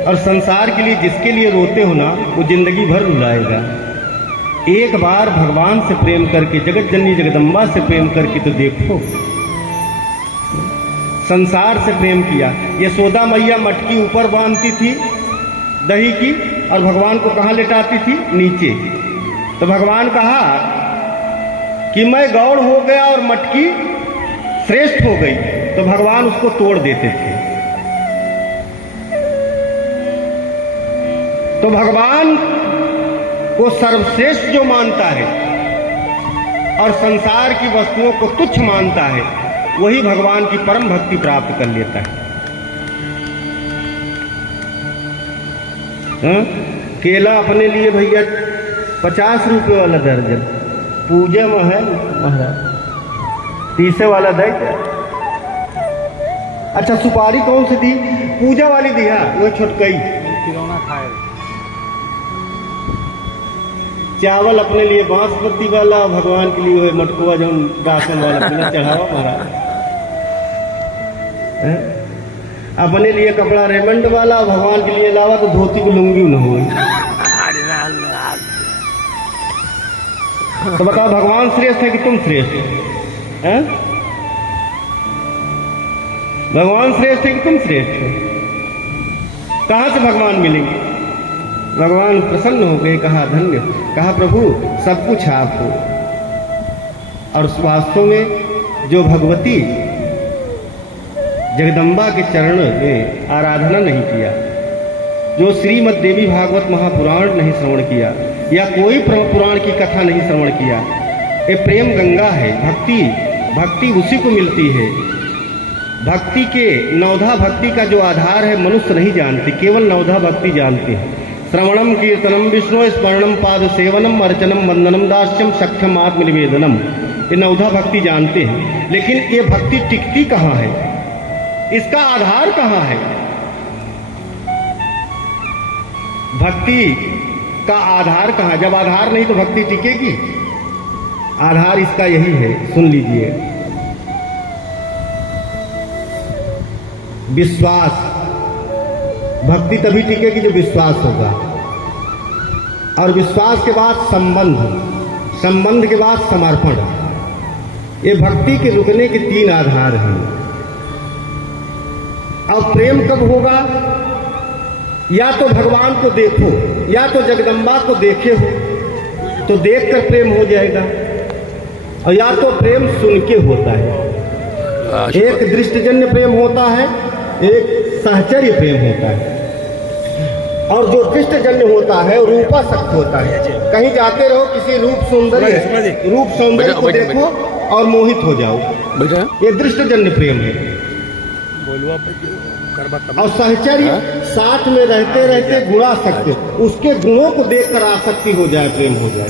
और संसार के लिए जिसके लिए रोते हो ना, वो जिंदगी भर रुलाएगा। एक बार भगवान से प्रेम करके, जगत जननी जगदम्बा से प्रेम करके तो देखो। संसार से प्रेम किया। यशोदा मैया मटकी ऊपर बांधती थी दही की, और भगवान को कहाँ लेटाती थी? नीचे। तो भगवान कहा कि मैं गौड़ हो गया और मटकी श्रेष्ठ हो गई, तो भगवान उसको तोड़ देते थे। तो भगवान को सर्वश्रेष्ठ जो मानता है और संसार की वस्तुओं को तुच्छ मानता है, वही भगवान की परम भक्ति प्राप्त कर लेता है। केला अपने लिए भैया 50 रुपये वाला दर्जन, पूजा में है महाराज 30 वाला दे। अच्छा सुपारी कौन सी दी? पूजा वाली दिया, वो छोटकई। चावल अपने लिए बांसपत्ती वाला, भगवान के लिए मटकुआ जो दासन वाला बिना चढ़ावा महाराज। अपने लिए कपड़ा रेमंड वाला, भगवान के लिए लावा तो धोती को लुंगी न हो। तो बताओ भगवान श्रेष्ठ है कि तुम श्रेष्ठ हैं? भगवान श्रेष्ठ है कि तुम श्रेष्ठ हो? कहां से भगवान मिलेंगे? भगवान प्रसन्न हो गए, कहा धन्य, कहा प्रभु सब कुछ आप हो। और वास्तव में जो भगवती जगदम्बा के चरण में आराधना नहीं किया, जो श्रीमद् देवी भागवत महापुराण नहीं श्रवण किया, या कोई पुराण की कथा नहीं श्रवण किया, ये प्रेम गंगा है। भक्ति उसी को मिलती है। भक्ति के नवधा भक्ति का जो आधार है मनुष्य नहीं जानते, केवल नवधा भक्ति जानते हैं। श्रवणम कीर्तनम विष्णु स्मरणम पाद सेवनम अर्चनम वंदनम दास्यम सख्यम आत्मनिवेदनम, ये नवधा भक्ति जानते हैं। लेकिन ये भक्ति टिकती कहाँ है? इसका आधार कहाँ है? भक्ति का आधार कहाँ? जब आधार नहीं तो भक्ति टिकेगी? आधार इसका यही है, सुन लीजिए। विश्वास। भक्ति तभी टिकेगी जो विश्वास होगा, और विश्वास के बाद संबंध, संबंध के बाद समर्पण। ये भक्ति के रुकने के 3 आधार हैं। अब प्रेम कब होगा? या तो भगवान को देखो, या तो जगदम्बा को देखे हो तो देखकर प्रेम हो जाएगा, और या तो प्रेम सुन के होता है। एक दृष्टिजन्य प्रेम होता है, एक सहचर्य प्रेम होता है। और जो दृष्टजन्य होता है रूपासक्त होता है। कहीं जाते रहो, किसी रूप सौंदर्य को देखो और मोहित हो जाओ, ये दृष्टजन्य प्रेम है। और सहचर्य साथ में रहते रहते गुणासक्त, उसके गुणों को देखकर आसक्ति हो जाए, प्रेम हो जाए।